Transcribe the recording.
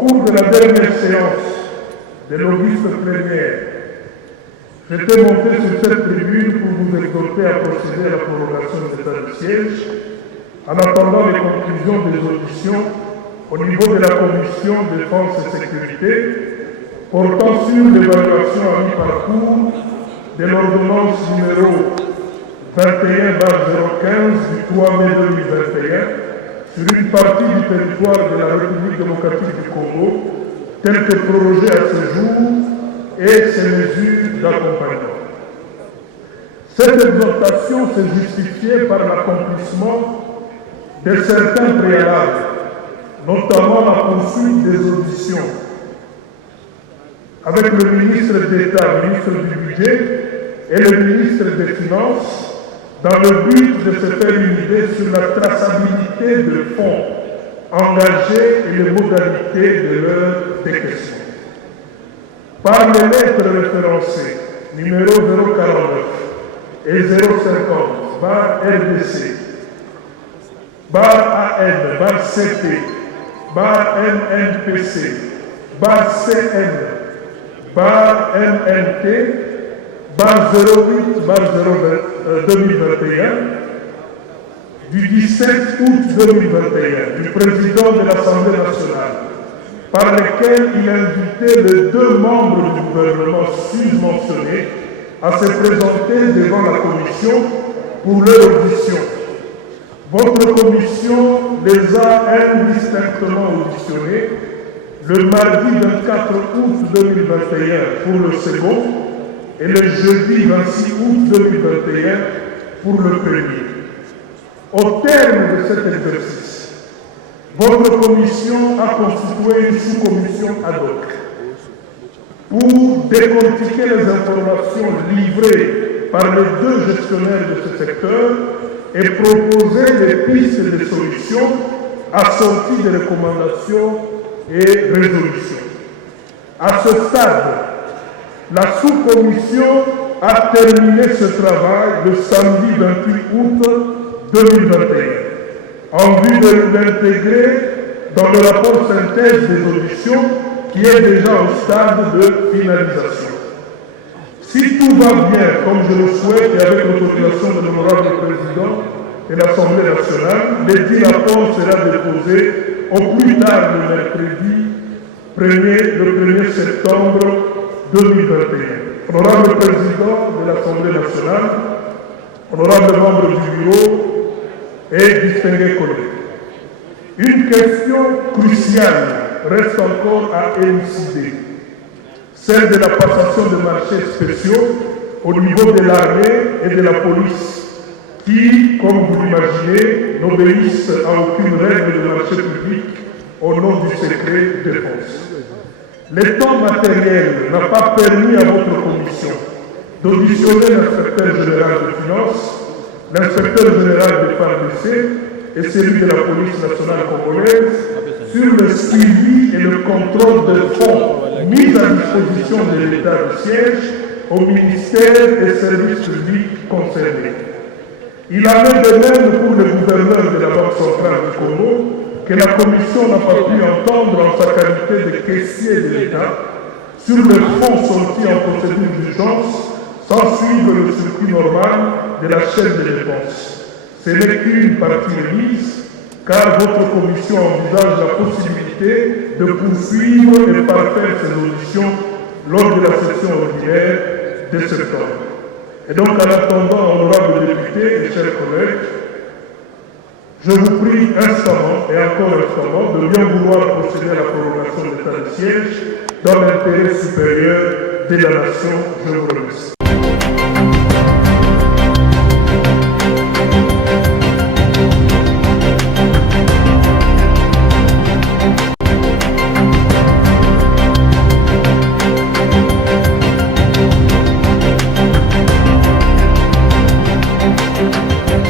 cours de la dernière séance de l'auguste plénière, j'étais monté sur cette tribune pour vous exhorter à procéder à la prolongation de l'état de siège en attendant les conclusions des auditions au niveau de la Commission Défense et Sécurité portant sur l'évaluation à mi-parcours de l'ordonnance numéro 21/015 du 3 mai 2021 sur une partie du territoire de la République démocratique du Congo, telle que prorogée à ce jour, et ses mesures d'accompagnement. Cette exhortation s'est justifiée par l'accomplissement de certains préalables, notamment la poursuite des auditions avec le ministre d'État, ministre du Budget et le ministre des Finances, dans le but de se faire une idée sur la traçabilité des fonds engagés et les modalités de leur décaissement. Par les lettres référencées numéro 049 et 050, barre RDC, barre AN, barre CP, barre MNPC, barre CN, barre MNT, barre 08, barre 2021, du 17 août 2021, du président de l'Assemblée nationale, par lesquels il invitait les deux membres du gouvernement susmentionnés à se présenter devant la commission pour leur audition. Votre commission les a indistinctement auditionnés le mardi 24 août 2021 pour le second et le jeudi 26 août 2021 pour le premier. Au terme de cet exercice, votre commission a constitué une sous-commission ad hoc pour décortiquer les informations livrées par les deux gestionnaires de ce secteur et proposer des pistes de solutions assorties de recommandations et résolutions. À ce stade, la sous-commission a terminé ce travail le samedi 28 août 2021, en vue de l'intégrer dans le rapport synthèse des auditions qui est déjà au stade de finalisation. Si tout va bien, comme je le souhaite, et avec l'autorisation de l'honorable président de l'Assemblée nationale, l'édit rapport sera déposé au plus tard le mercredi le 1er septembre 2021. Honorable président de l'Assemblée nationale, honorable membre du bureau et distingués collègues, une question cruciale reste encore à élucider, celle de la passation de marchés spéciaux au niveau de l'armée et de la police, qui, comme vous l'imaginez, n'obéissent à aucune règle de marché public au nom du secret défense. Le temps matériel n'a pas permis à votre commission d'auditionner l'inspecteur général des finances, l'inspecteur général des FARDC et celui de la police nationale congolaise sur le suivi et le contrôle des fonds mis à disposition de l'état de siège au ministère et services publics concernés. Il en est de même pour le gouverneur de la Banque centrale du Congo, que la Commission n'a pas pu entendre en sa qualité de caissier de l'État sur le fonds sorti en procédure d'urgence sans suivre le circuit normal de la chaîne de dépenses. Ce n'est qu'une partie remise, car votre commission envisage la possibilité de poursuivre et parfaire ces auditions lors de la session ordinaire de septembre. Et donc, en attendant, honorables députés et chers collègues, je vous prie instamment et encore instamment de bien vouloir procéder à la prolongation de l'état de siège dans l'intérêt supérieur de la nation. Je vous remercie.